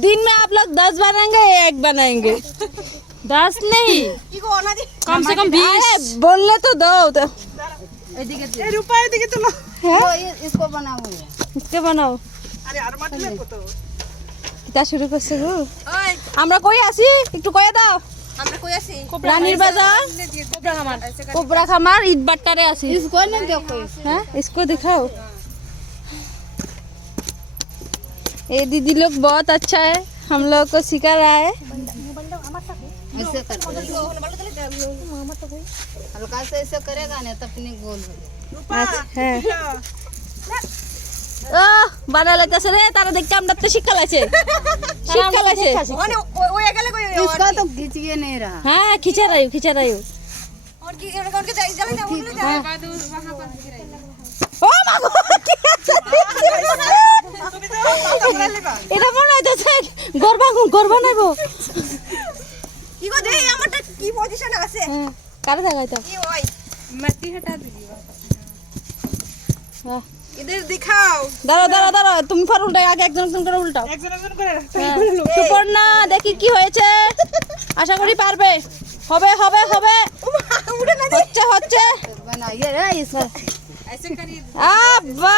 दिन में आप लोग दस बनाएंगे या एक बनाएंगे दस नहीं कम से कम बीस अरे बोलने तो दो तो इसको बनाओ इसके बनाओ কিতা শুরু করছে গো আমরা কই আছি একটু কয়ে দাও আমরা কই আছি রানীর বাজার কোবরা খামার ঈদ বাট্টারে আছি इसको नहीं देखो हाँ इसको दिखाओ ये दीदी लोग बहुत अच्छा है हम लोग को सिखा रहा है ऐसे कर हल्का से ऐसे करेगा ना तो अपने गोल हो जाएगा আচ্ছা, হ্যাঁ ও বানা লাইতেছে রে তারা দেখতে আমরা তো শিক্ষা লাইছে শিক্ষা লাইছে इसका तो खींचिए नहीं रहा হ্যাঁ খিচা রায়ু খিচা রায়ু ও এটা মনে হইতেছে নেব। কি গো দেই আমারটা কি আছে? হ্যাঁ, কারে দেখাই তো? কি মাটি দিবি। দেখাও। দাঁড়াও দাঁড়াও দাঁড়াও তুমি ফার উল্টা আগে একজন একজন করে উল্টাও। একজন একজন করে হ্যাঁ। সুপর্ণা দেখি কি হয়েছে। আশা করি পারবে। হবে হবে হবে। হচ্ছে হচ্ছে। ইয়ে, আ বা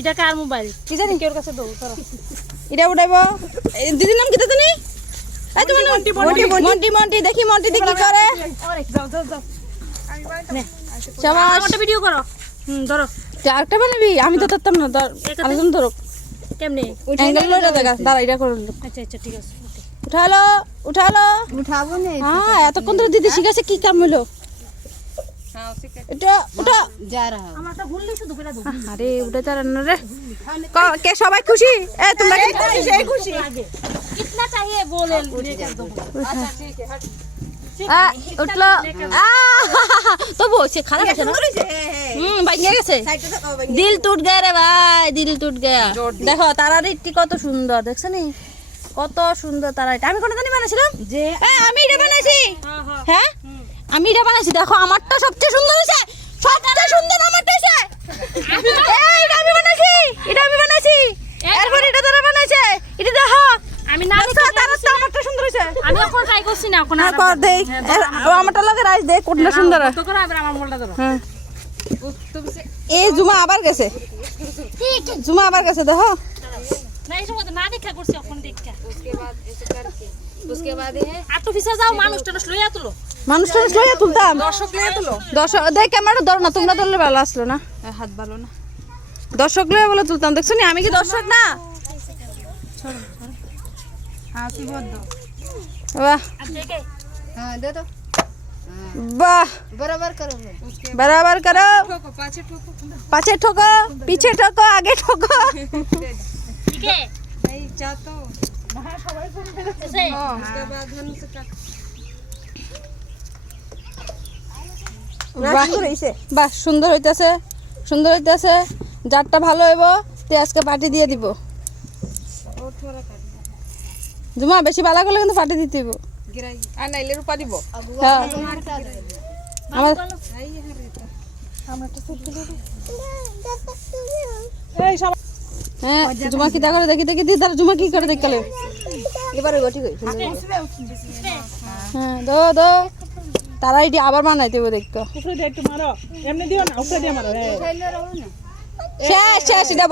এটা কার মোবাইল। কি জানি? কি কাছে এটা উঠাইব। দিদির নাম কিতা তুমি? দেখি আমি তো হ্যাঁ, ঠিক আছে এতক্ষণ ধরে দিদি শিখেছে কি কাম হলো? এটা ওটা जा रहा है আমারটা ভুললেই শুধু করে দেবো আরে উঠে তারা না রে ক- কে সবাই খুশি এ তোমরা কি সেই খুশি कितना चाहिए बोले আ, উঠলো আ, তো বসে খারাপ আছে না হুম ভাঙে গেছে দিল টুট গয়া রে ভাই দিল টুট গয়া দেখো তারার ইটটি কত সুন্দর দেখছো নি কত সুন্দর তারা এটা আমি কোনো জানি বানাইছিলাম যে আমি এটা বানাইছি হ্যাঁ আমি এটা বানাইছি দেখো আমারটা সবচেয়ে সুন্দর হয়েছে সবচেয়ে সুন্দর আমারটা হয়েছে। এটা আমি বানাইছি এটা আমি বানাইছি। এরপর এটা তারা বানাইছে এটা দেখো। আমি না তারারটা আমারটা সুন্দর হয়েছে। আমি এখন ট্রাই করছি না এখন হ্যাঁ কর দেই আমারটা লাগে রাইস দে কোনটা সুন্দর। হয়। তো করে আবার আমার মোলটা ধরো। হ্যাঁ। এই জুমা আবার গেছে। জুমা আবার গেছে দেখো। না এই সময় তো না দেখা করছি এখন দেখা। उसके बाद ये আর তো ফিসা যাও মানুষ টানুষ লইয়া তুলো মানুষ টানুষ লইয়া তুলতাম দর্শক লিয়ে তুলো দর্শক দেখ ক্যামেরাটা ধরো না তোমরা ধরলে ভালো আসলো না হাত ভালো না দর্শক লইয়া বলে তুলতাম দেখছো নি আমি কি দর্শক না হ্যাঁ তুই বদ্ধ বাহ আর দেখে हाँ दे दो বাহ बराबर करो वो। बराबर करो ঠোকো পাঁচে ঠোকো पाछे ठोको पीछे ठोको आगे ठोको ঠিক আছে এই চা হ্যাঁ, হ্যাঁ। বাহ। সুন্দর হইতেছে জারটা ভালো হইব তে আজকে পাটি দিয়ে দিব। জুমা বেশি বালা করলে কিন্তু পাটি দিতে দিব আর নাইলে রূপা হ্যাঁ। এই সব হ্যাঁ জুমা দেখি দেখি দি তার জুমা কি করে দেখালে এবারে গটি কই হ্যাঁ দো দো। তারা এটি আবার বানাই দেবো দেখতো উপরে দিয়ে একটু মারো। এমনি দিও না উপরে মারো হ্যাঁ। শেষ শেষ এটা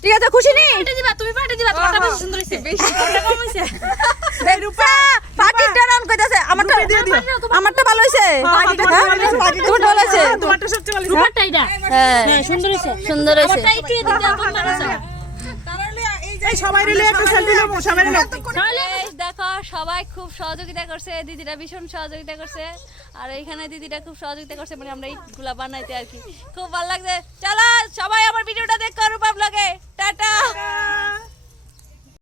ঠিক আছে খুশি নেই দিবা সুন্দর একটা সেলফি নেব সবাই মিলে। এই দেখো সবাই খুব সহযোগিতা করছে। দিদিরা ভীষণ সহযোগিতা করছে। আর এইখানে দিদিরা খুব সহযোগিতা করছে মানে আমরা ইটগুলা বানাইতে আর কি। খুব ভালো লাগছে। চলো সবাই আমার ভিডিওটা দেখো রূপা ব্লগে টাটা।